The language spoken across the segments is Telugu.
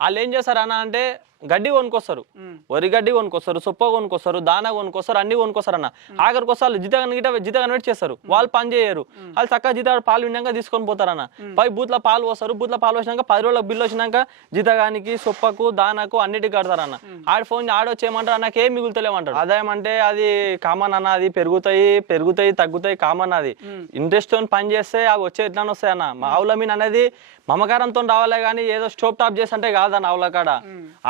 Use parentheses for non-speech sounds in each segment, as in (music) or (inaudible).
వాళ్ళు ఏం చేస్తారు అన్న అంటే గడ్డి కొనుక్కొస్తారు. వరి గడ్డి కొనుక్కొస్తారు సొప్ప కొనుక్కొస్తారు దానా కొనుక్కొస్తారు అన్ని కొనుక్కొస్తారు అన్న ఆఖరికి వస్తారు జీతగాని గిట జీతగాని పెట్టి చేస్తారు. వాళ్ళు పని చేయరు. వాళ్ళు చక్కగా జీత పాలు విన్నాక తీసుకొని పోతారు అన్న పై బూత్ల పాలు పోస్తారు బూత్ల పాలు పోసినాక పది రోజులకు బిల్లు వచ్చినాక జీతగానికి సొప్పకు దానాకు అన్నిటికి కడతారు అన్న ఆడ ఫోన్ ఆడొచ్చేయమంటారు అన్నకి ఏం మిగులుతలేమంటారు ఆదాయం అంటే అది కామన్ అన్న అది పెరుగుతాయి పెరుగుతాయి తగ్గుతాయి కామన్ అది. ఇంట్రెస్ట్తో పని చేస్తే అవి వచ్చే ఎట్లా వస్తాయి అన్న. మా ఆవుల మీన్ అనేది మమకారంతో రావాలే కానీ ఏదో స్టోప్ టాప్ చేసి అంటే కాదన్న ఆవుల కాడ.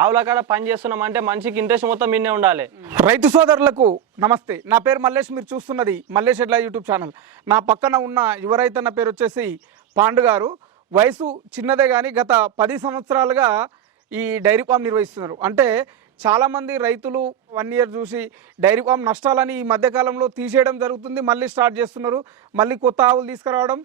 ఆవుల కాడ పని చేస్తున్నాం అంటే మనిషికి ఇంట్రెస్ట్ మొత్తం మిన్నే ఉండాలి. రైతు సోదరులకు నమస్తే. నా పేరు మల్లేష్ మీరు చూస్తున్నది మల్లేష్ ఎడ్ల యూట్యూబ్ ఛానల్. నా పక్కన ఉన్న యువరైతన్న పేరు వచ్చేసి పాండు గారు వయసు చిన్నదే కానీ గత పది సంవత్సరాలుగా ఈ డైరీ ఫామ్ నిర్వహిస్తున్నారు. అంటే చాలామంది రైతులు వన్ ఇయర్ చూసి డైరీ ఫామ్ నష్టాలని ఈ మధ్యకాలంలో తీసేయడం జరుగుతుంది. మళ్ళీ స్టార్ట్ చేస్తున్నారు. మళ్ళీ కొత్త ఆవులు తీసుకురావడం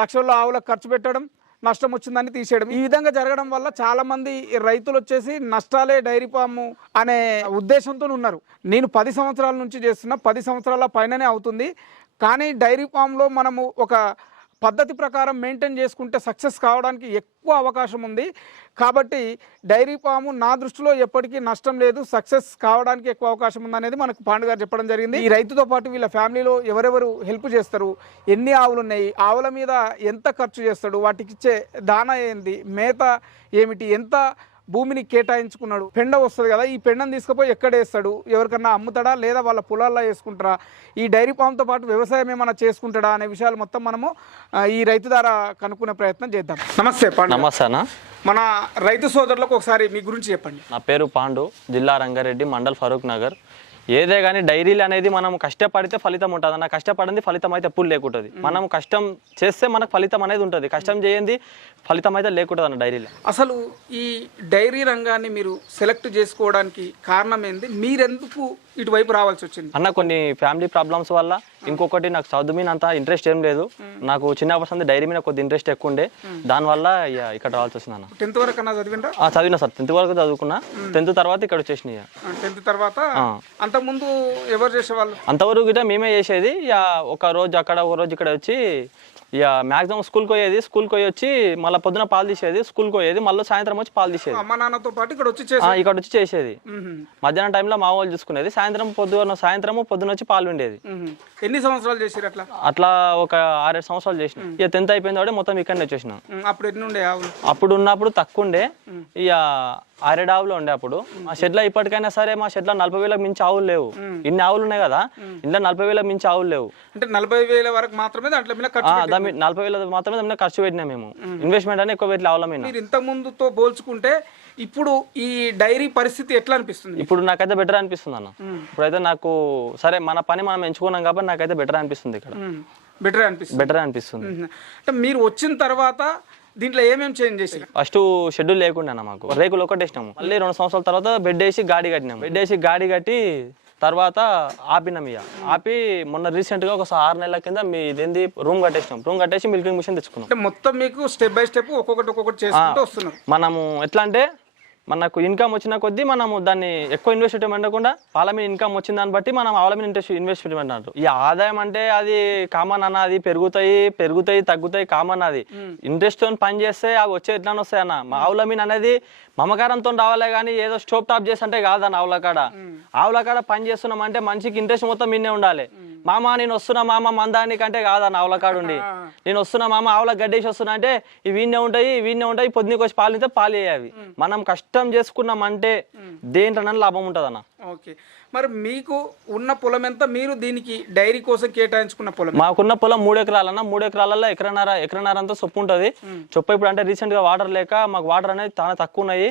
లక్షల్లో ఆవులకు ఖర్చు పెట్టడం నష్టం వచ్చిందని తీసేయడం ఈ విధంగా జరగడం వల్ల చాలా మంది రైతులు వచ్చేసి నష్టాలే డైరీ ఫామ్ అనే ఉద్దేశంతో ఉన్నారు. నేను పది సంవత్సరాల నుంచి చేస్తున్నా పది సంవత్సరాల పైననే అవుతుంది. కానీ డైరీ ఫామ్లో మనము ఒక పద్ధతి ప్రకారం మెయింటైన్ చేసుకుంటే సక్సెస్ కావడానికి ఎక్కువ అవకాశం ఉంది. కాబట్టి డైరీ ఫాము నా దృష్టిలో ఎప్పటికీ నష్టం లేదు. సక్సెస్ కావడానికి ఎక్కువ అవకాశం ఉందనేది మనకు పాండు గారు చెప్పడం జరిగింది. ఈ రైతుతో పాటు వీళ్ళ ఫ్యామిలీలో ఎవరెవరు హెల్ప్ చేస్తారు? ఎన్ని ఆవులు ఉన్నాయి? ఆవుల మీద ఎంత ఖర్చు చేస్తాడు? వాటికి ఇచ్చే దానా ఏంది? మేత ఏమిటి? ఎంత భూమిని కేటాయించుకున్నాడు. పెండ వస్తుంది కదా ఈ పెండను తీసుకుపోయి ఎక్కడ వేస్తాడు? ఎవరికన్నా అమ్ముతాడా? లేదా వాళ్ళ పొలాల్లో వేసుకుంటారా? ఈ డైరీ ఫామ్తో పాటు వ్యవసాయం ఏమైనా చేసుకుంటాడా? అనే విషయాలు మొత్తం మనము ఈ రైతు ద్వారా కనుక్కునే ప్రయత్నం చేద్దాం. నమస్తే పాండు. నమస్తే అన్న. మన రైతు సోదరులకు ఒకసారి మీ గురించి చెప్పండి. నా పేరు పాండు జిల్లా రంగారెడ్డి మండల్ ఫరూక్ నగర్. ఏదే కానీ డైరీలు అనేది మనం కష్టపడితే ఫలితం ఉంటుంది. అన్న కష్టపడింది ఫలితం అయితే ఎప్పుడు లేకుంటుంది. మనం కష్టం చేస్తే మనకు ఫలితం అనేది ఉంటుంది. కష్టం చేయండి ఫలితం అయితే లేకుంటుంది అన్న డైరీలో. అసలు ఈ డైరీ రంగాన్ని మీరు సెలెక్ట్ చేసుకోవడానికి కారణం ఏంది? మీరెందుకు ఇటువైపు రావాల్సి వచ్చింది? అన్న కొన్ని ఫ్యామిలీ ప్రాబ్లమ్స్ వల్ల ఇంకొకటి నాకు చదువు మీద అంత ఇంట్రెస్ట్ ఏం లేదు. నాకు చిన్న వస్తుంది డైరీ మీద కొద్ది ఇంట్రెస్ట్ ఎక్కువ ఉండే. దానివల్ల ఇక ఇక్కడ రావాల్సి వచ్చింది అన్న. టెన్త్ వరకు ఆ, చదివిన సార్. టెన్త్ వరకు చదువుకున్నా. టెన్త్ తర్వాత ఇక్కడ వచ్చేసినాయి ఇక. టెన్త్ తర్వాత అంతకుముందు ఎవరు చేసేవాళ్ళు? అంతవరకు మేమే చేసేది. ఇక ఒక రోజు అక్కడ ఒక రోజు ఇక్కడ వచ్చి ఇక మాక్సిమం స్కూల్కి పోయేది స్కూల్కి పోయి వచ్చి మళ్ళీ పొద్దున పాలు తీసేది స్కూల్కి పోయేది మళ్ళీ సాయంత్రం వచ్చి పాలు తీసేది. అమ్మ నాన్నతో పాటు ఇక్కడ వచ్చి ఆ, ఇక్కడ వచ్చి చేసేది. మధ్యాహ్నం టైంలో మా వాళ్ళు చూసుకునేది సాయంత్రం పొద్దున సాయంత్రం పొద్దున వచ్చి పాలు ఉండేది మ్మ్. ఎన్ని సంవత్సరాలు చేసిరు అట్లా? అట్లా ఒక ఆరేడు సంవత్సరాలు చేసిన. ఇక టెన్త్ అయిపోయింది మొత్తం ఇక్కడనే వచ్చేసిన. మ్మ్. అప్పుడు ఎన్ని ఉండే ఆవులు? అప్పుడు ఉన్నప్పుడు తక్కువ ఉండే. ఇక ఆరేడు ఆవులు ఉండే అప్పుడు. మా షెడ్లో ఇప్పటికైనా సరే మా షెడ్లో నలభై వేలకు మించి ఆవులు లేవు. ఇన్ని ఆవులు ఉన్నాయి కదా? ఇంట్లో నలభై వేలకు మించి ఆవులు లేవు. అంటే నలభై వేల వరకు మాత్రమే దాంట్లో నలభై వేల మాత్రమే దాని ఖర్చు పెట్టినా మేము. ఇన్వెస్ట్మెంట్ అని ఎక్కువ పెట్టి ఆవుల మీద. ఇంత ముందుతో పోల్చుకుంటే ఇప్పుడు ఈ డైరీ పరిస్థితి ఎట్లా అనిపిస్తుంది? ఇప్పుడు నాకైతే బెటర్ అనిపిస్తుంది అన్న. ఇప్పుడైతే నాకు సరే మన పని మనం ఎంచుకున్నాం కాబట్టి నాకైతే బెటర్ అనిపిస్తుంది ఇక్కడ. బెటర్ అనిపిస్తుంది. బెటర్ అనిపిస్తుంది. అంటే మీరు వచ్చిన తర్వాత దీంట్లో ఏమేమి చేంజ్ చేసి ఫస్ట్ షెడ్యూల్ లేకుండా అన్న మాకు. రేకులు ఒకటి వేసినాము మళ్ళీ రెండు సంవత్సరాల తర్వాత బెడ్ వేసి గాడి కట్టినాము. బెడ్ వేసి గాడి కట్టి తర్వాత ఆపినాం ఇక. ఆపి మొన్న రీసెంట్గా ఒక ఆరు నెలల కింద మీ ఇదేంది? రూమ్ కట్టేసినాం. రూమ్ కట్టేసి మిల్కింగ్ మిషన్ తెచ్చుకున్నాం. మొత్తం మీకు స్టెప్ బై స్టెప్ ఒక్కొక్కటి ఒక్కొక్కటి చేసుకుంటూ వస్తున్నారు. మనము ఎట్లా అంటే మనకు ఇన్కమ్ వచ్చిన కొద్దీ మనము దాన్ని ఎక్కువ ఇన్వెస్ట్మెంట్ పెట్టకుండా పాల మీద ఇన్కమ్ వచ్చిన దాన్ని బట్టి మనం ఆవుల మీద ఇంట్రెస్ట్ ఇన్వెస్ట్మెంట్ అంటారు ఈ ఆదాయం అంటే అది కామన్ అన్న అది పెరుగుతాయి పెరుగుతాయి తగ్గుతాయి కామన్ అది. ఇంట్రెస్ట్తో పని చేస్తే అవి వచ్చే ఎట్లా వస్తాయి అన్న. మా ఆవుల మీద అనేది మమకారంతో రావాలే కానీ ఏదో స్టోప్ టాప్ చేసి అంటే కాదన్న ఆవుల కాడ. ఆవుల కాడ పని చేస్తున్నాం అంటే మనిషికి ఇంట్రెస్ట్ మొత్తం మిన్నే ఉండాలి. మామ. నేను వస్తున్నా మామ మందానికి అంటే కాదన్న ఆవుల కాడ ఉండి. నేను వస్తున్నా మామ ఆవుల గడ్డేసి వస్తున్నా అంటే ఇవి వీణ్ణే ఉంటాయి వీణ్ణే ఉంటాయి పొద్దునకి వచ్చి పాలు పాలు వేయవి మనం కష్టం చేసుకున్నామంటే దేంట్లోనైనా లాభం ఉంటుంది అన్న ఓకే. మరి మీకు ఉన్న పొలం ఎంత? మీరు దీనికి డైరీ కోసం కేటాయించుకున్న పొలం మాకున్న పొలం మూడు ఎకరాలన్న మూడు ఎకరాలలో ఎకరన్నర ఎకరన్నర అంతా చొప్పు ఉంటుంది. చొప్ప ఇప్పుడు అంటే రీసెంట్గా వాటర్ లేక మాకు వాటర్ అనేది చాలా తక్కువ ఉన్నాయి.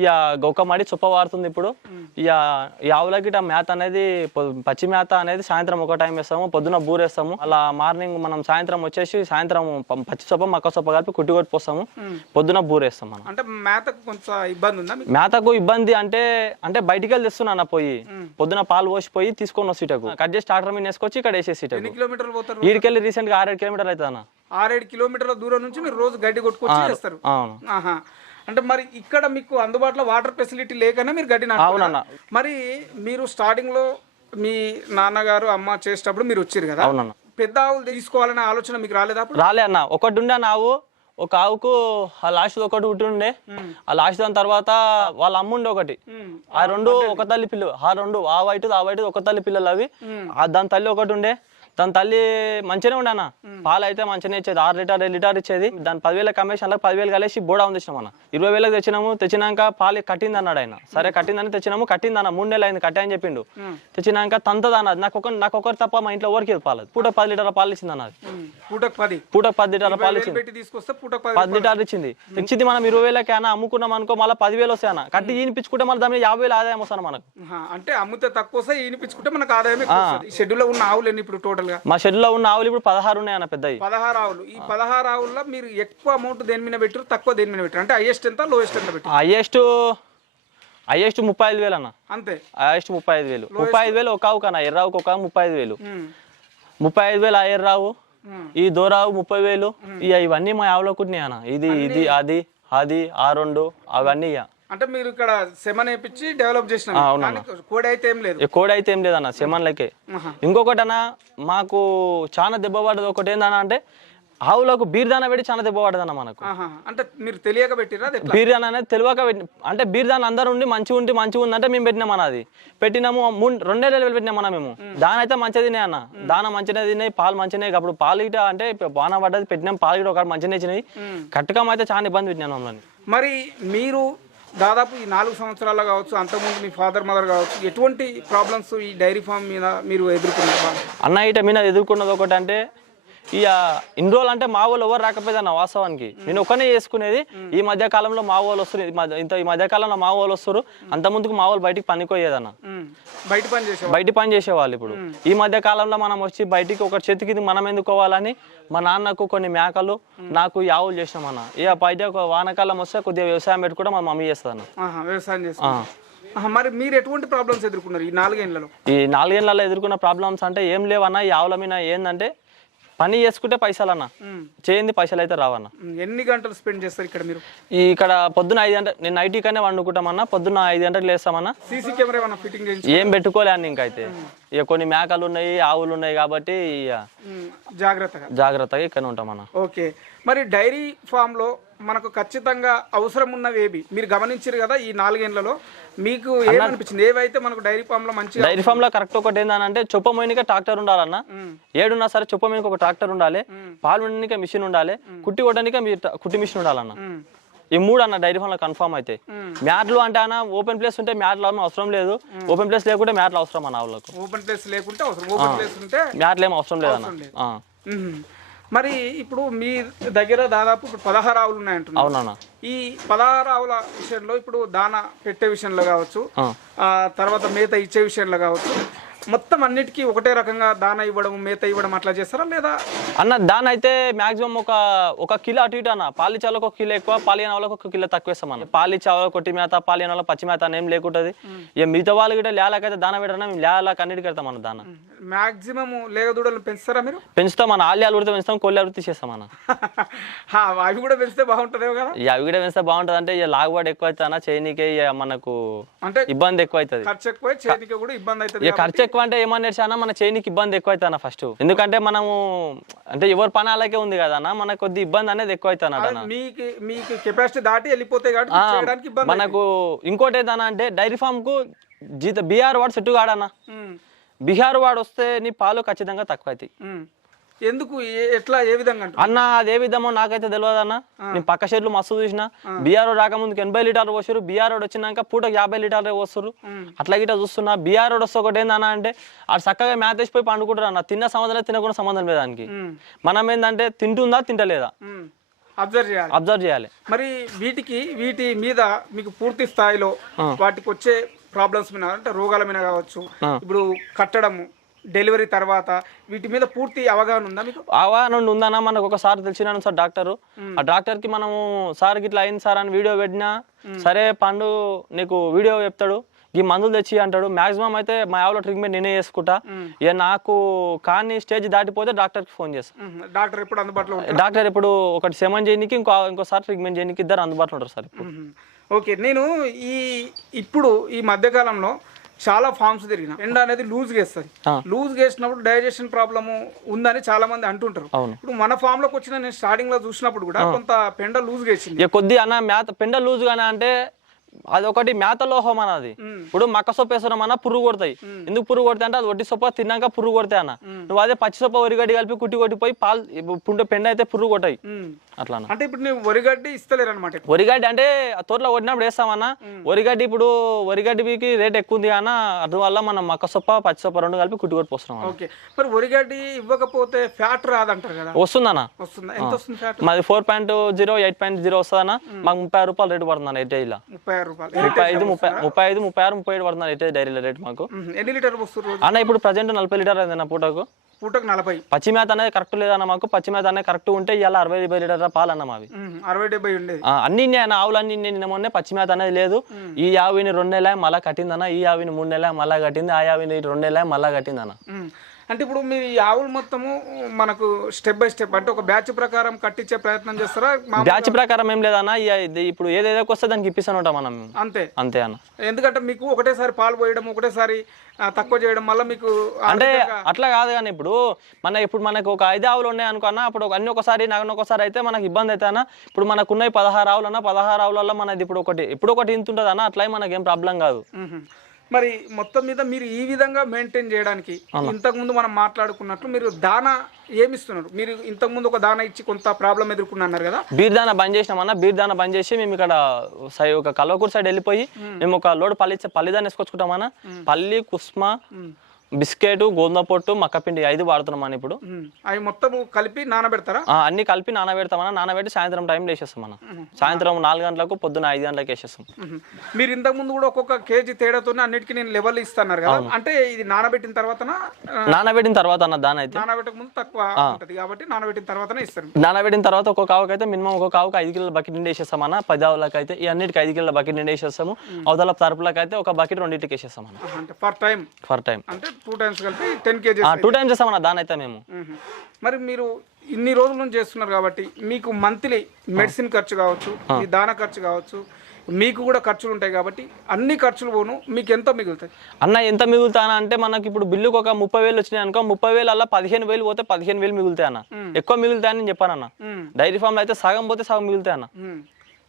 ఇక ఒక మడి చొప్ప వాడుతుంది ఇప్పుడు. ఇక ఈ ఆవులకి మేత అనేది పచ్చి మేత అనేది సాయంత్రం ఒక టైం వేస్తాము పొద్దున బూరేస్తాము అలా మార్నింగ్ మనం సాయంత్రం వచ్చేసి సాయంత్రం పచ్చి చొప్ప మక్క చొప్ప కలిపి కుట్టి కొట్టి పోస్తాము. పొద్దున బూరేస్తాం మనం. అంటే మేతకు కొంచెం ఇబ్బంది ఉందా మేతకు ఇబ్బంది అంటే అంటే బయటికి వెళ్ళి తెస్తున్నా పోయి పొద్దున పాలు పోసిపోయి తీసుకొని వస్తే ఇటకు. కట్ చేసి స్టార్టర్ మీద వేసుకొచ్చి ఇక్కడ ఇటకు. ఎన్ని కిలోమీటర్లు పోతారు ఈడికెళ్ళి రీసెంట్గా ఆరేడు కిలోమీటర్లు అవుతుంది అన్న. ఆరేడు కిలోమీటర్ల దూరం నుంచి మీరు రోజు గడ్డి కొట్టుకొచ్చి చేస్తారు. ఆహా. అంటే మరి ఇక్కడ మీకు అందుబాటులో వాటర్ ఫెసిలిటీ లేకనే మీరు గడ్డి అవునన్న. మరి మీరు స్టార్టింగ్లో మీ నాన్నగారు అమ్మ చేసేటప్పుడు మీరు వచ్చారు కదా? అవునన్న. పెద్ద ఆవులు తీసుకోవాలనే ఆలోచన మీకు రాలేదా అప్పుడు? రాలే అన్న. ఒకటి ఉండే నావు ఒక ఆవుకు ఆ లాస్ట్ ఒకటి ఉంటుండే ఆ లాస్ట్ దాని తర్వాత వాళ్ళ అమ్ముండే ఒకటి. ఆ రెండు ఒక తల్లి పిల్లలు ఆ రెండు ఆ వైట్ ఆ వైట్ ఒక తల్లి పిల్లలు అవి ఆ దాని తల్లి ఒకటి ఉండే. దాని తల్లి మంచిగానే ఉండే పాలు అయితే మంచిగానే ఇచ్చేది. ఆరు లీటర్ ఏడు లీటర్ ఇచ్చేది. దాని పదివేల కమిషన్ పదివేలు కలిసి బోడా ఉంది తెచ్చినాం అన్న. ఇరవై వేలకు తెచ్చినాము తెచ్చినాక పాలు కట్టింది అన్నాడు ఆయన. సరే కట్టిందని తెచ్చినాము కట్టింది అన్న. మూడు నెలలు అయింది కట్టే అని చెప్పిండు. తెచ్చినాక తంతది అన్నది నాకు ఒక నాకు ఒకరు తప్ప మా ఇంట్లో ఎవరికి పాలు పూట పది లీటర్ల పాలు ఇచ్చింది అన్నది పూటకు పది? పూట పది లీటర్ల పాలు ఇచ్చింది. పది లీటర్లు ఇచ్చింది. ఇచ్చింది మనం ఇరవై వేలకి అన్న. అమ్ముకున్నాం అనుకో మళ్ళీ పదివేలు వస్తాయి అన్న. కట్టి ఈనిపించుకుంటే మళ్ళీ దాని మీద యాభై వేలు ఆదాయం వస్తాను మనకు. అంటే అమ్మితే తక్కువ ఈనిపించుకుంటే మనకు ఆదాయం షెడ్యూల్ ఉన్న ఆవులు ఇప్పుడు టోటల్ గా మా షెడ్లో ఉన్న ఆవులు ఇప్పుడు పదహారు ఉన్నాయి అన్న పెద్దవి. పదహారు ఆవులు. ఈ పదహారు ఆవుల్లో మీరు ఎక్కువ అమౌంట్ దేని మీద పెట్టారు తక్కువ దేని మీద పెట్టారు అంటే హైయెస్ట్ ఎంత లోయెస్ట్ ఎంత పెట్టారు హైయెస్ట్ హైయెస్ట్ ముప్పై ఐదు వేలు అన్న. అంతే. హైయెస్ట్ ముప్పై ఐదు వేలు. ముప్పై ఐదు వేలు ఒక ఆవు కన్నా ఎర్రావుకి ఒక ముప్పై ఐదు వేలు. ముప్పై ఐదు వేలు ఆ ఎర్రావు. ఈ దోరావు ముప్పై వేలు ఇవన్నీ మా ఆవులో కుట్టినాయి అన్న. ఇది ఇది అది అది ఆ రెండు అవన్నీ ఇక. అంటే మీరు ఇక్కడ సెమన్ వేపించి డెవలప్ చేసిన. కోడి అయితే ఏం లేదు. కోడి అయితే ఏం లేదన్న సెమన్లకే ఆహా. ఇంకొకటి అన్న మాకు చాలా దెబ్బ పడ్డది ఒకటి ఏందన్న అంటే ఆవులకు బీర్దాన పెట్టి చాలా దెబ్బ పడ్డదన్న మనకు. అంటే మీరు తెలియక పెట్టిరా అది బీర్దాన అనేది తెలియక పెట్టి అంటే బీర్దాన అందరు ఉండి మంచిగా ఉండి మంచిగా ఉందంటే మేము పెట్టినాం అన్నది పెట్టినాము రెండే నెలలు పెట్టినాం అన్న మేము. దాని అయితే మంచిగా తినే అన్న. దాన మంచిగా తిన్నాయి పాలు మంచిగా అప్పుడు పాలు గిట అంటే బాగా పడ్డది పెట్టినాం పాలు గిట ఒక మంచిగా ఇచ్చినాయి కట్టకం అయితే చాలా ఇబ్బంది పెట్టినాం మమ్మల్ని. మరి మీరు దాదాపు ఈ నాలుగు సంవత్సరాలు కావచ్చు అంతకుముందు మీ ఫాదర్ మదర్ కావచ్చు ఎటువంటి ప్రాబ్లమ్స్ ఈ డైరీ ఫామ్ మీద మీరు ఎదుర్కొన్నారు? అన్న ఇట మీద ఎదుర్కొన్నది ఒకటి అంటే ఇక ఇన్ని రోజులు అంటే మా వాళ్ళు ఎవరు రాకపోయేది అన్న వాస్తవానికి. నేను ఒక్కనే చేసుకునేది. ఈ మధ్య కాలంలో మా వాళ్ళు వస్తారు. ఇంత ఈ మధ్య కాలంలో మా వాళ్ళు వస్తారు. అంత ముందుకు మా వాళ్ళు బయటికి పనికోయేదన్న. బయట పని చేసేవాళ్ళు. బయట పని చేసేవాళ్ళు ఇప్పుడు. ఈ మధ్య కాలంలో మనం వచ్చి బయటికి ఒక చేతికి మనం ఎందుకోవాలని మా నాన్నకు కొన్ని మేకలు నాకు ఈ ఆవులు చేసినామన్న. ఇక బయట ఒక వానకాలం వస్తే కొద్దిగా వ్యవసాయం పెట్టుకుంటే మా మమ్మీ చేస్తుంది అన్న ఆహా, వ్యవసాయం చేస్తారు ఆహా, మరి మీరు ఎటువంటి ప్రాబ్లమ్స్ ఎదుర్కొన్నారు ఈ నాలుగేళ్ళలో ఈ నాలుగేళ్ళలో ఎదుర్కొన్న ప్రాబ్లమ్స్ అంటే ఏం లేవన్నా. ఈ ఆవుల మీద ఏంటంటే పని చేసుకుంటే పైసలు అన్న. చేయింది పైసలు అయితే రావన్న ఎన్ని గంటలు స్పెండ్ చేస్తారు ఇక్కడ మీరు? ఇక్కడ పొద్దున ఐదు గంటల నేను నైట్ కనే వండుకుంటామన్నా పొద్దున్న ఐదు గంటలకు లేస్తామన్నా. సీసీ కెమెరా ఏమైనా ఫిట్టింగ్ ఏం పెట్టుకోలే అన్న ఇంకైతే. ఇక కొన్ని మేకలు ఉన్నాయి ఆవులు ఉన్నాయి కాబట్టి జాగ్రత్తగా. జాగ్రత్తగా ఇక్కడ ఉంటామన్న. ఓకే. మరి డైరీ ఫామ్లో మనకు ఖచ్చితంగా అవసరం ఉన్నవి ఏవి? మీరు గమనించారు కదా ఈ నాలుగేళ్ళలో మీకు ఏమనిపించింది? ఏవైతే మనకు డైరీ ఫామ్లో మంచిగా డైరీ ఫామ్లో కరెక్ట్ ఒకటి ఏంటంటే చొప్ప మోయనిక ట్రాక్టర్ ఉండాలన్న. ఏడున్నా సరే చొప్ప మోయనికి ఒక ట్రాక్టర్ ఉండాలి. పాలు వండనిక మిషన్ ఉండాలి. కుట్టి కొట్టడానికి మీ ట- కుట్టి మిషన్ ఉండాలన్న. ఈ మూడు అన్న డైరీ ఫామ్లో కన్ఫర్మ్ అయితే. మ్యాట్లు అంటే అన్న ఓపెన్ ప్లేస్ ఉంటే మ్యాట్లు అవసరం లేదు. ఓపెన్ ప్లేస్ లేకుంటే మ్యాట్లు అవసరం అన్న ఆవులకు. ఓపెన్ ప్లేస్ లేకుంటే అవసరం. ఓపెన్ ప్లేస్ ఉంటే మ్యాట్లు ఏం అవసరం లేదన్న మరి ఇప్పుడు మీ దగ్గర దాదాపు ఇప్పుడు పదహారు ఆవులు ఉన్నాయంటున్నారు. అవునన్న. ఈ పదహారు ఆవుల విషయంలో ఇప్పుడు దాన పెట్టే విషయంలో కావచ్చు ఆ. తర్వాత మేత ఇచ్చే విషయంలో కావచ్చు మొత్తం అన్నిటికీ ఒకటే రకంగా దాన ఇవ్వడం మేత ఇవ్వడం అట్లా చేస్తారా లేదా? అన్న దాని అయితే మాక్సిమం ఒక ఒక కిలో అటు ఇటు అన్న. పాలి చావులకు ఒక కిలో ఎక్కువ పాలియన వాళ్ళకి ఒక కిలో తక్కువ ఇస్తాం అన్న. పాలి చావులకు కొట్టి మేత పాలియన వాళ్ళకి పచ్చి మేత అని ఏం లేకుంటది. ఇక మిగతా వాళ్ళు కూడా లేలకైతే దాన పెట్టడం మేము లేలాక అన్నిటికి పెడతాం అన్న దాన. మాక్సిమం లేగదూడలను పెంచుతారా మీరు? పెంచుతాం అన్న. ఆలి ఆలు పెంచుతాం కొల్లి ఆలు తీసేస్తాం అన్న. (laughs) అవి కూడా పెంచితే బాగుంటుందేమో కదా? ఇక అవి కూడా పెంచితే బాగుంటది. అంటే ఇక లాగుబడి ఎక్కువ అవుతుంది అన్న చేయనీకే ఇక మనకు అంటే ఇబ్బంది ఎక్కువ అవుతుంది ఖర్చు ఎక్కువ చేతికి కూడా ఇబ్బంది అవుతుంది ఇక ఖర్చు ఎక్కువ అంటే ఏమన్నా అన్న మన చేయనికి ఇబ్బంది ఎక్కువ అవుతుంది అన్న ఫస్ట్. ఎందుకంటే మనము అంటే ఎవరి పని అలాగే ఉంది కదా అన్న మనకు కొద్ది ఇబ్బంది అనేది ఎక్కువ అవుతుంది అన్న మీకు మీకు కెపాసిటీ దాటి వెళ్ళిపోతాయి కాబట్టి మీకు చేయడానికి ఇబ్బంది మనకు ఇంకోటి ఏదన్నా అంటే డైరీ ఫామ్కు జీత బీఆర్ వాడు సెట్టు కాడన్న. బీహార్ వాడు వస్తే నీ పాలు ఖచ్చితంగా తక్కువ అవుతాయి. ఎందుకు? ఎట్లా? ఏ విధంగా అన్న అది ఏ విధమో నాకైతే తెలియదు అన్న. నేను పక్క షెడ్లు మస్తు చూసిన. బీఆర్ రాకముందుకు ఎనభై లీటర్లు పోసారు బీఆర్ వచ్చినాక పూటకు యాభై లీటర్లు పోస్తారు అట్లా గిట్ట చూస్తున్నా. బీఆర్ వస్తే ఒకటి ఏందన్న అంటే ఆడు చక్కగా మ్యాథ్ వేసిపోయి పండుకుంటారు అన్న. తిన్న సంబంధం తినకుండా సంబంధం లేదు దానికి మనం ఏంటంటే తింటుందా తింటలేదా. అబ్జర్వ్ చేయాలి. అబ్జర్వ్ చేయాలి. మరి వీటికి వీటి మీద మీకు పూర్తి స్థాయిలో వాటికి వచ్చే ప్రాబ్లమ్స్ మీద అంటే రోగాల మీద కావచ్చు. ఇప్పుడు కట్టడము డెలివరీ తర్వాత వీటి మీద పూర్తి అవగాహన ఉందా మీకు? అవగాహన ఉందన్న మనకు ఒకసారి తెలిసిన సార్ డాక్టర్. ఆ డాక్టర్కి మనము సార్ ఇట్లా అయింది సార్ అని వీడియో పెట్టినా సరే పండు నీకు వీడియో చెప్తాడు ఈ మందులు తెచ్చి అంటాడు. మాక్సిమం అయితే మా ఆవులో ట్రీట్మెంట్ నేనే చేసుకుంటా. ఇక నాకు కానీ స్టేజ్ దాటిపోతే డాక్టర్కి ఫోన్ చేస్తాను డాక్టర్ ఎప్పుడు అందుబాటులో డాక్టర్ ఇప్పుడు ఒకటి సెమన్ చేయడానికి ఇంకో ఇంకోసారి ట్రీట్మెంట్ చేయడానికి ఇద్దరు అందుబాటులో ఉంటారు సార్ ఇప్పుడు. ఓకే నేను ఈ ఇప్పుడు ఈ మధ్యకాలంలో చాలా ఫార్మ్స్ తిరిగిన. ఎండ అనేది లూజ్ వేస్తుంది ఆ. లూజ్ వేసినప్పుడు డైజెషన్ ప్రాబ్లము ఉందని చాలా మంది అంటుంటారు. ఇప్పుడు మన ఫామ్లోకి వచ్చిన నేను స్టార్టింగ్లో చూసినప్పుడు కూడా కొంత పెండ లూజ్ వేసింది ఇక కొద్ది అన్న మేత పెండ లూజ్ గానే అంటే అదొకటి మేత లోహం అన్నది. ఇప్పుడు మక్క సొప్ప వేస్తున్నాం అన్న పురుగు కొడతాయి. ఎందుకు పురుగు కొడతాయి అంటే అది ఒట్టి సొప్ప తిన్నాక పురుగు కొడతాయి అన్న. నువ్వు అదే పచ్చి సొప్ప ఒరిగడ్డి కలిపి కుట్టి కొట్టిపోయి పాలు పుండ పెండ అయితే పురుగు కొట్టాయి. అట్లా అన్న. అంటే ఇప్పుడు నువ్వు వరిగడ్డి ఇస్తలేరు అనమాట వరిగడ్డి అంటే తోటలో కొట్టినప్పుడు వేస్తామన్నా వరిగడ్డి ఇప్పుడు వరిగడ్డికి రేట్ ఎక్కువ ఉంది అన్న. అందువల్ల మనం మక్క సొప్ప పచ్చి సొప్ప రెండు కలిపి కుట్టి కొట్టి పోస్తున్నాం అన్న. ఓకే. మరి వరిగడ్డి ఇవ్వకపోతే ఫ్యాట్ రాదంటారు కదా? వస్తుందన్న వస్తుందా? ఎంత వస్తుంది ఫ్యాట్? మాది four point zero eight point zero వస్తుందన్న. మాకు ముప్పై రూపాయలు రేటు పడుతుంది అన్న ఎయిట్ ముప్పై రూపాయలు ముప్పై ఐదు ముప్పై ముప్పై ఐదు ముప్పై ఆరు ముప్పై ఏడు పడుతుంది ఎయిట్ డైరీలో రేట్ మాకు. ఎన్ని లీటర్ వస్తుంది అన్న ఇప్పుడు ప్రజెంట్ నలభై లీటర్ అయింది అన్న పూటకు. పూటకు నలభై. పచ్చి మేత అనేది కరెక్ట్ లేదన్న మాకు. పచ్చి మేత అనేది కరెక్ట్ ఉంటే ఇవాళ అరవై డెబ్బై లీటర్ పాలు అన్న మావి. అరవై డెబ్బై ఉండేది. అన్ని ఆవులు అన్ని నిన్న మొన్నే పచ్చి మేత అనేది లేదు. ఈ ఆవిని రెండు నెలల మళ్ళా కట్టిందన్న ఈ ఆవిని మూడు నెలల మళ్ళా కట్టింది ఆ ఆవిని రెండు నెలల మళ్ళా కట్టిందన్న. అంటే ఇప్పుడు ఈ ఆవులు మొత్తము మనకు స్టెప్ బై స్టెప్ అంటే ఒక బ్యాచ్ ప్రకారం కట్టించే ప్రయత్నం చేస్తారా? మా- బ్యాచ్ ప్రకారం ఏం లేదన్న ఇప్పుడు ఏదేదో వస్తే దానికి ఇప్పిస్తాను ఉంటాం మనం అంతే. అంతే అన్న. ఎందుకంటే మీకు ఒకటేసారి పాలు పోయడం ఒకటేసారి తక్కువ చేయడం వల్ల మీకు అంటే అట్లా కాదు కానీ ఇప్పుడు మన ఇప్పుడు మనకు ఒక ఐదు ఆవులు ఉన్నాయి అనుకున్నా అప్పుడు అన్ని ఒకసారి నగన ఒకసారి అయితే మనకి ఇబ్బంది అయితే అన్న ఇప్పుడు మనకు ఉన్నాయి పదహారు ఆవులు అన్న పదహారు ఆవులలో మనది ఇప్పుడు ఒకటి ఇప్పుడు ఒకటి ఇంత ఉంటుంది అన్న అట్లా మనకి ఏం ప్రాబ్లం కాదు. మరి మొత్తం మీద మీరు ఈ విధంగా మెయింటైన్ చేయడానికి ఇంతకు ముందు మనం మాట్లాడుకున్నట్లు మీరు దానా ఏమి ఇస్తున్నారు మీరు ఇంతకు ముందు ఒక దానా ఇచ్చి కొంత ప్రాబ్లం ఎదుర్కొన్నారు కదా? బీర్దాన బంద్ చేసినాం అన్న బీర్దాన బంద్ చేసి మేము ఇక్కడ ఒక కల్వకూరు సైడ్ వెళ్ళిపోయి మేము. ఒక లోడ్ పల్లి ఇచ్చే పల్లిదాన్ని వేసుకొచ్చుకుంటాం అన్న పల్లి కుస్మా బిస్కెట్ గోధుమ పొట్టు మక్కపిండి ఐదు వాడుతున్నాం ఇప్పుడు. అవి మొత్తం కలిపి నానబెడతారా? అన్ని కలిపి నానబెడతామన్నా నానబెట్టి సాయంత్రం టైంలో వేసేస్తాం అన్న. సాయంత్రం నాలుగు గంటలకు పొద్దున ఐదు గంటలకు వేసేస్తాం. మీరు ఇంతకు ముందు కూడా ఒక్కొక్క కేజీ తేడాతోనే అన్నిటికీ నేను లెవెల్ ఇస్తున్నారు కదా. అంటే ఇది నానబెట్టిన తర్వాతన? ఆ, నానబెట్టిన తర్వాత అన్న దాని అయితే. నానబెట్టక ముందు తక్కువ ఉంటుంది కాబట్టి నానబెట్టిన తర్వాతనే ఇస్తారు. నానబెట్టిన తర్వాత ఒక్కొక్క ఆవుకి అయితే మినిమం ఒక్కొక్క ఆవుకి ఐదు కిలోల బకెట్ నిండి వేసేస్తామన్న పది ఆవులకు అయితే ఈ అన్నిటికి ఐదు కిలోల బకెట్ నిండి వేసేస్తాము. అవతల తరపులకు అయితే ఒక బకెట్ రెండింటికి వేసేస్తాం అన్న. ఫర్ టైం ఫర్ టైం అంటే టూ టైమ్స్ కలిపి టెన్ కేజీస్ టూ టైమ్స్ చేస్తామన్న దాని అయితే మేము. మరి మీరు ఇన్ని రోజుల నుంచి చేస్తున్నారు కాబట్టి మీకు మంత్లీ మెడిసిన్ ఖర్చు కావచ్చు మీ దాన ఖర్చు కావచ్చు మీకు కూడా ఖర్చులు ఉంటాయి కాబట్టి అన్ని ఖర్చులు పోను మీకు ఎంత మిగులుతాయి? అన్న ఎంత మిగులుతానా అంటే మనకి ఇప్పుడు బిల్లుకి ఒక ముప్పై వేలు వచ్చినాయి అనుకో ముప్పై వేలు అలా పదిహేను వేలు పోతే పదిహేను వేలు మిగులుతాయి అన్న ఎక్కువ మిగులుతాయని నేను చెప్పాను అన్న. డైరీ ఫామ్లో అయితే సగం పోతే సగం మిగులుతాయి అన్న.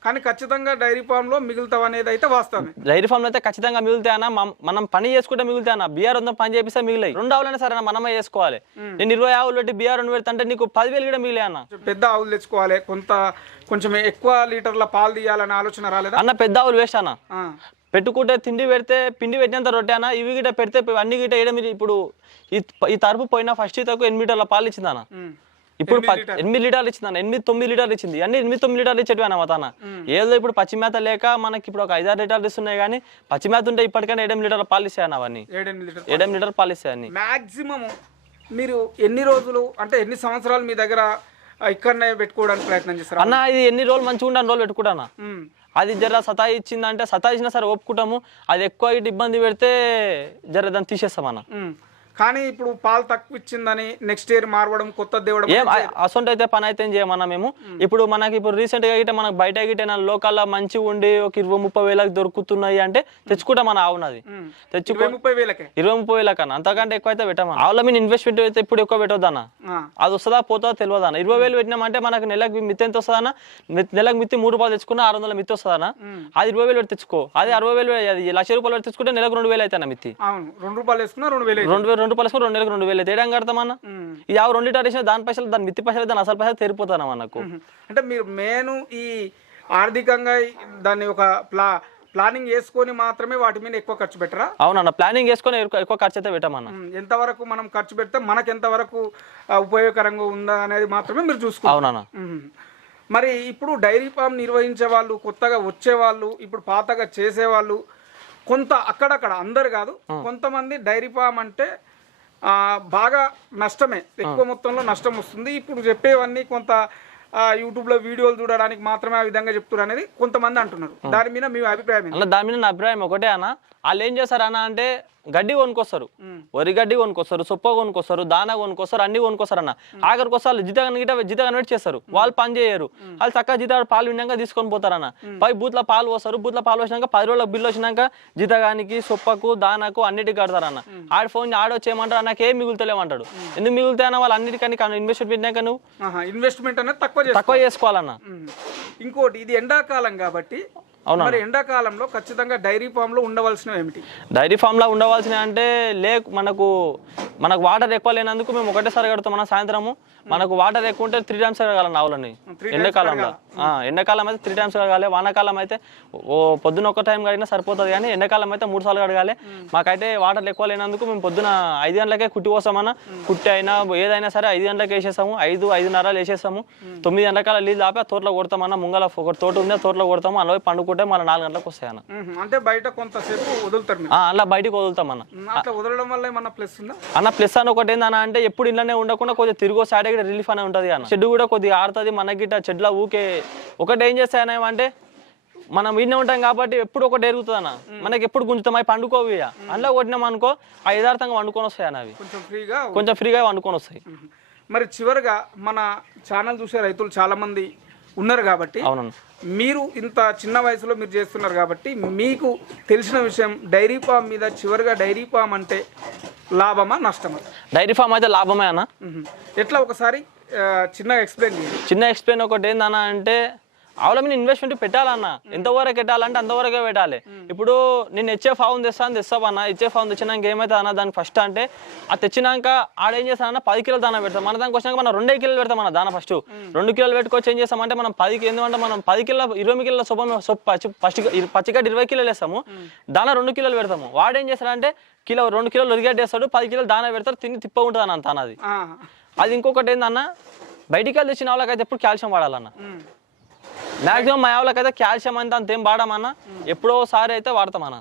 కానీ ఖచ్చితంగా డైరీ ఫామ్లో మిగులుతావు అనేది అయితే వాస్తవమే. డైరీ ఫామ్లో అయితే ఖచ్చితంగా మిగులుతాయి అన్న మం- మనం పని చేసుకుంటే మిగులుతాయి అన్న బీఆర్ వంద పని చేపిస్తే మిగిలాయి. రెండు ఆవులైనా సరే మనమే చేసుకోవాలి. నేను ఇరవై ఆవులు పెట్టి బీఆర్ రెండు పెడితే అంటే నీకు పదివేలు కూడా మిగిలే అన్న. పెద్ద ఆవులు తెచ్చుకోవాలి. కొంత కొంచెం ఎక్కువ లీటర్ల పాలు తీయాలనే ఆలోచన రాలేదా? అన్న పెద్ద ఆవులు వేస్ట్ అన్న. పెట్టుకుంటే తిండి పెడితే పిండి పెట్టినంత రొట్టె అన్న. ఇవి గిట్ట పెడితే అన్ని గిట్ట వేయడం ఇప్పుడు ఈ తరపు పోయిన ఫస్ట్ ఈతకు ఎనిమిది లీటర్ల పాలు ఇచ్చింది అన్న. మ్మ్. ఇప్పుడు ఎనిమిది లీటర్లు. ఇచ్చింది అన్న ఎనిమిది తొమ్మిది లీటర్లు ఇచ్చింది. అన్ని ఎనిమిది తొమ్మిది లీటర్లు ఇచ్చేటివి అన్న ఏదో ఇప్పుడు పచ్చి మేత లేక మనకి ఇప్పుడు ఒక ఐదారు లీటర్లు ఇస్తున్నాయి కానీ పచ్చి మేత ఉంటే ఇప్పటికైనా ఎనిమిది లీటర్ల పాలు ఇస్తాయి అన్న అవన్నీ. ఏడెనిమిది లీటర్ పాలు ఇస్తాయి అన్ని. మ్యాక్సిమం మీరు ఎన్ని రోజులు అంటే ఎన్ని సంవత్సరాలు మీ దగ్గర ఇక్కడనే పెట్టుకోవడానికి ప్రయత్నం చేస్తారు? అన్న ఇది ఎన్ని రోజులు మంచిగా ఉండని రోజులు పెట్టుకుంటానా. అది జర సతాయి ఇచ్చిందంటే సతాయి ఇచ్చినా సరే ఒప్పుకుంటాము. అది ఎక్కువ ఇటు ఇబ్బంది పెడితే జర దాన్ని తీసేస్తాం అన్న. మ్మ్. కానీ ఇప్పుడు పాలు తక్కువ ఇచ్చిందని నెక్స్ట్ ఇయర్ మారవడం కొత్త దేవడం ఏం అసొంటి అయితే పని అయితే చేయమన్నా మేము? ఇప్పుడు మనకి ఇప్పుడు రీసెంట్గా గిట్ట మనకి బయట గిట్ట లోకల్ మంచిగా ఉండి ఒక ఇరవై ముప్పై వేలకు దొరుకుతున్నాయి అంటే తెచ్చుకుంటాం మన ఆవునది. తెచ్చుకో ముప్పై వేలకే. ఇరవై ముప్పై వేలకు అన్న అంతకంటే ఎక్కువ అయితే పెట్టమా ఆవుల మీద ఇన్వెస్ట్మెంట్ అయితే ఇప్పుడు ఎక్కువ పెట్టొద్దన్న. అది వస్తుందా పోతుందా తెలియదు అన్న ఇరవై వేలు పెట్టినామంటే మనకు నెలకు మిత్తి ఎంత వస్తుందన్న? మిత్- నెలకు మిత్తి మూడు రూపాయలు తెచ్చుకున్నా ఆరు వందల మిత్తి వస్తుందన్న? అది ఇరవై వేలు పెట్టి తెచ్చుకో. అది అరవై వేలు అది లక్ష రూపాయలు పెట్టి తెచ్చుకుంటే నెలకు రెండు వేలు అయితే అన్న మిత్తి రెండు రూపాయలు వేసుకున్నా రెండు వేలు రెండు వేలు రెండు రూపాయలు వేసుకుని రెండు నెలకు రెండు వేలు తేడా కడతామన్న. ఈ యాభై రెండు లీటర్ వేసిన దాని పైసలు దాని మిత్తి పైసలు దాని అసలు పైసలు తెరిపోతాను మనకు మ్మ్. అంటే మీరు మేను ఈ ఆర్థికంగా దాన్ని ఒక ప్లా ప్లానింగ్ చేసుకొని మాత్రమే వాటి మీద ఎక్కువ ఖర్చు పెట్టరా అవునన్న ప్లానింగ్ చేసుకొని ఎక్కువ ఖర్చు అయితే పెట్టమన్న. ఎంతవరకు మనం ఖర్చు పెడితే మనకు ఎంతవరకు ఆ, ఉపయోగకరంగా ఉందా అనేది మాత్రమే మీరు చూసుకోవాలి అవునన్న. మరి ఇప్పుడు డైరీ ఫామ్ నిర్వహించే వాళ్ళు కొత్తగా వచ్చే వాళ్ళు ఇప్పుడు పాతగా చేసేవాళ్ళు కొంత అక్కడక్కడ అందరు కాదు కొంతమంది డైరీ ఫామ్ అంటే ఆ, బాగా నష్టమే. ఎక్కువ మొత్తంలో నష్టం వస్తుంది. ఇప్పుడు చెప్పేవన్నీ కొంత ఆ, యూట్యూబ్లో వీడియోలు చూడడానికి మాత్రమే ఆ విధంగా చెప్తున్నారు అనేది కొంతమంది అంటున్నారు. దాని మీద మీ అభిప్రాయం దాని మీద నా అభిప్రాయం ఒకటే అన్న. వాళ్ళు ఏం చేస్తారు అన్న అంటే గడ్డి కొనుక్కొస్తారు. మ్మ్. వరి గడ్డి కొనుక్కొస్తారు సొప్ప కొనుక్కొస్తారు దానా కొనుక్కొస్తారు అన్ని కొనుక్కొస్తారు అన్న. ఆఖరికి వస్తే వాళ్ళు జీత గిట జీత కన్వర్ట్ చేస్తారు. వాళ్ళు పని చేయరు. వాళ్ళు చక్కగా జీత పాలు విన్నాక తీసుకొని పోతారన్న పై బూత్ల పాలు పోస్తారు బూత్ల పాలు పోసినాక పది రోజుల బిల్లు వచ్చినాక జీతగానికి సొప్పకు దానాకు అన్నిటికి కడతారన్న ఆడ ఫోన్ ఆడ వచ్చేయమంటారు నాకు ఏం మిగులుతలేమంటాడు ఎందుకు మిగులుతాయన్న వాళ్ళు అన్నిటికని ఇన్వెస్ట్మెంట్ పెట్టినాక నువ్వు? ఇన్వెస్ట్మెంట్ అనేది తక్కువ తక్కువ చేసుకోవాలన్న. ఇంకోటి ఇది ఎండాకాలం కాబట్టి? మరి ఎండాకాలంలో ఖచ్చితంగా డైరీ ఫామ్లో ఉండవలసినవి ఏమిటి? డైరీ ఫామ్లో ఉండవలసిన అంటే లే మనకు మనకు వాటర్ ఎక్కువ లేనందుకు మేము ఒకటేసారి కడతాం. మన సాయంత్రము మనకు వాటర్ ఎక్కువ ఉంటే త్రీ టైమ్స్ కడగాలి ఆవులని ఎండాకాలంలో. ఎండాకాలం అయితే త్రీ టైమ్స్ కడగాలి. వానాకాలం అయితే ఓ పొద్దున ఒక టైం కడిగినా సరిపోతుంది కానీ ఎండాకాలం అయితే మూడు సార్లు కడగాలి. మాకైతే వాటర్ ఎక్కువ లేనందుకు మేము పొద్దున ఐదు గంటలకే కుట్టి పోసామన్నా కుట్టి అయినా ఏదైనా సరే ఐదు గంటలకు వేసేసాము ఐదు ఐదున్నరలు వేసేసాము తొమ్మిది గంటల నీళ్ళు ఆపి ఆ తోటలో కొడతామన్నా. ముంగల ఒక తోట ఉంది ఆ తోటలో కొడతాము. పోయి పండుకుంటే మళ్ళీ నాలుగు గంటలకు వస్తాయన్న. అంటే బయట కొంతసేపు వదులుతారు అలా బయటికి వదులుతామన్నా. వదలడం వల్ల ఏమన్నా ప్లస్ ఉందా? అన్న ప్లస్ అని ఒకటి ఏందన్న అంటే ఎప్పుడు ఇళ్ళనే ఉండకుండా కొంచెం తిరిగి సైడ్ రిలీఫ్ అనే ఉంటుంది అన్న. చెడ్డు కూడా కొద్దిగా ఆడుతుంది మనకి గిట్ట చెడ్ల ఊకే ఒకటి ఏం చేస్తాయన అంటే మనం ఇన్నే ఉంటాం కాబట్టి ఎప్పుడు ఒకటి ఎరుగుతుంది అన్న. మనకి ఎప్పుడు గుంజుతాం అవి పండుకోవి. అందులో కొట్టినాం అనుకో ఆ యథార్థంగా వండుకొని వస్తాయి అన్న అవి. కొంచెం ఫ్రీగా కొంచెం ఫ్రీగా వండుకొని వస్తాయి. మరి చివరిగా మన ఛానల్ చూసే రైతులు చాలా మంది ఉన్నారు కాబట్టి అవునన్న. మీరు ఇంత చిన్న వయసులో మీరు చేస్తున్నారు కాబట్టి మీకు తెలిసిన విషయం డైరీ ఫామ్ మీద చివరిగా డైరీ ఫామ్ అంటే లాభమా నష్టమా? డైరీ ఫామ్ అయితే లాభమే అన్న. ఎట్లా ఒకసారి చిన్నగా ఎక్స్ప్లెయిన్ చిన్న ఎక్స్ప్లెయిన్ ఒకటి ఏందన్న అంటే ఆవుల మీద ఇన్వెస్ట్మెంట్ పెట్టాలన్న. ఎంతవరకు పెట్టాలంటే అంతవరకే పెట్టాలి. ఇప్పుడు నేను హెచ్ఎఫ్ ఆవును తెస్తాను తెస్తావన్న హెచ్ఎఫ్ ఆవును తెచ్చినాక ఏమైతే అన్న దానికి ఫస్ట్ అంటే అది తెచ్చినాక ఆడేం చేస్తానన్న పది కిలోలు దానా పెడతాం. మన దానికి వచ్చినాక మనం రెండే కిలోలు పెడతాం మన దాన ఫస్ట్ రెండు కిలోలు పెట్టుకొచ్చి ఏం చేస్తామంటే మనం పదికి ఎందుకంటే మనం పది కిలో ఇరవై కిలోల సొప్ప సొప్ప ఫస్ట్ పచ్చిగడ్డి ఇరవై కిలోలు వేస్తాము. దాన రెండు కిలోలు పెడతాము. వాడు ఏం చేస్తాడంటే కిలో రెండు కిలోలు ఉరిగడ్డ వేస్తాడు పది కిలోలు దానా పెడతాడు తిని తిప్ప ఉంటుంది అన్న అంత అన్నది. ఆ, అది ఇంకొకటి ఏందన్న? బయటికి వెళ్ళి తెచ్చిన వాళ్ళకైతే ఎప్పుడు కాల్షియం వాడాలన్న. మాక్సిమం మా వాళ్ళకైతే కాల్షియం అంతా అంత వాడమన్నా. ఎప్పుడో సారి అయితే వాడతామన్న.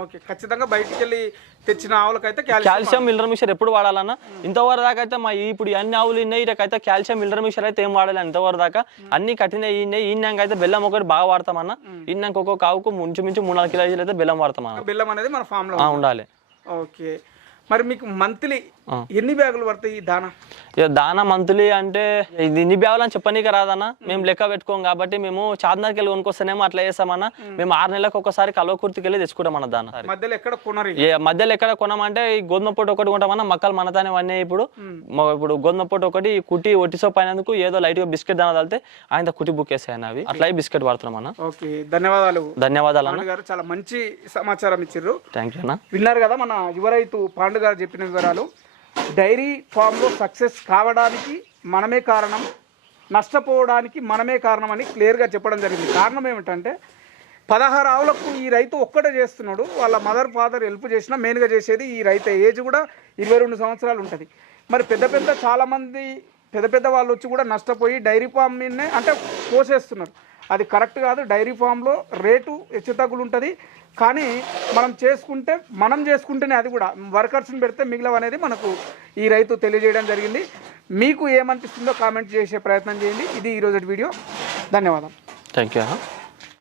ఓకే ఖచ్చితంగా బయటికి వెళ్ళి తెచ్చిన ఆవులకైతే కాల్షియం మిల్లర్ మిక్చర్ ఎప్పుడు వాడాలన్నా. ఇంతవరకు దాకా అయితే మా ఇప్పుడు అన్ని ఆవులు ఉన్నాయి ఇటకైతే కాల్షియం మిల్లర్ మిక్చర్ అయితే ఏం వాడాలి ఇంతవరకు దాకా అన్ని కఠిన ఈనాయి ఈనాక అయితే బెల్లం ఒకటి బాగా వాడతామన్న. ఈనాక ఒక్కొక్క ఆవుకు మించు మూడు నాలుగు కిలోలు అయితే బెల్లం వాడతామన్న. బెల్లం అనేది మన ఫామ్లో ఉండాలి. ఓకే. మరి మీకు మంత్లీ ఎన్ని బ్యాగులు పడతాయి ఈ దానా? ఇక దానా మంత్లీ అంటే ఇది ఇన్ని బ్యాగులు అని చెప్పనీకి రాదన్న. మేము లెక్క పెట్టుకోం కాబట్టి మేము చార్మినార్కి వెళ్ళి కొనుక్కొస్తేనేమో అట్లా చేస్తామన్నా. మేము. ఆరు నెలలకు ఒకసారి కలవకుర్తికి వెళ్ళి తెచ్చుకుంటాం అన్న దాన. మధ్యలో ఎక్కడ కొనరు మధ్యలో ఎక్కడ కొనమంటే ఈ గోధుమ పొట్టు ఒకటి కొంటామన్నా మక్కలు మనతానే అన్నీ ఇప్పుడు. ఇప్పుడు గోధుమ పొట్టు ఒకటి కుట్టి ఒట్టి పైనందుకు ఏదో లైట్గా బిస్కెట్ దానా తలితే ఆయన కుట్టి బుక్ వేసాయన్న అవి. అట్లా బిస్కెట్ వాడుతున్నాం అన్న. ఓకే ధన్యవాదాలు. ధన్యవాదాలు అన్న. పాండు గారు చాలా మంచి సమాచారం ఇచ్చిర్రు. థ్యాంక్ యూ అన్న. విన్నారు కదా మన యువ రైతు పాండు గారు చెప్పిన వివరాలు. డైరీ ఫామ్లో సక్సెస్ కావడానికి మనమే కారణం నష్టపోవడానికి మనమే కారణం అని క్లియర్గా చెప్పడం జరిగింది. కారణం ఏమిటంటే పదహారు ఆవులకు ఈ రైతు ఒక్కడే చేస్తున్నాడు. వాళ్ళ మదర్ ఫాదర్ హెల్ప్ చేసినా మెయిన్గా చేసేది ఈ రైతు. ఏజ్ కూడా ఇరవై రెండు సంవత్సరాలు ఉంటుంది. మరి పెద్ద పెద్ద చాలామంది పెద్ద పెద్ద వాళ్ళు వచ్చి కూడా నష్టపోయి డైరీ ఫామ్ అంటే పోసేస్తున్నారు అది కరెక్ట్ కాదు. డైరీ ఫామ్లో రేటు హెచ్చుతగ్గులు ఉంటుంది. కానీ మనం చేసుకుంటే మనం చేసుకుంటేనే అది కూడా. వర్కర్స్ని పెడితే మిగిలవనేది మనకు ఈ రైతు తెలియజేయడం జరిగింది. మీకు ఏమనిపిస్తుందో కామెంట్ చేసే ప్రయత్నం చేయండి. ఇది ఈరోజు వీడియో. ధన్యవాదం థ్యాంక్ యూ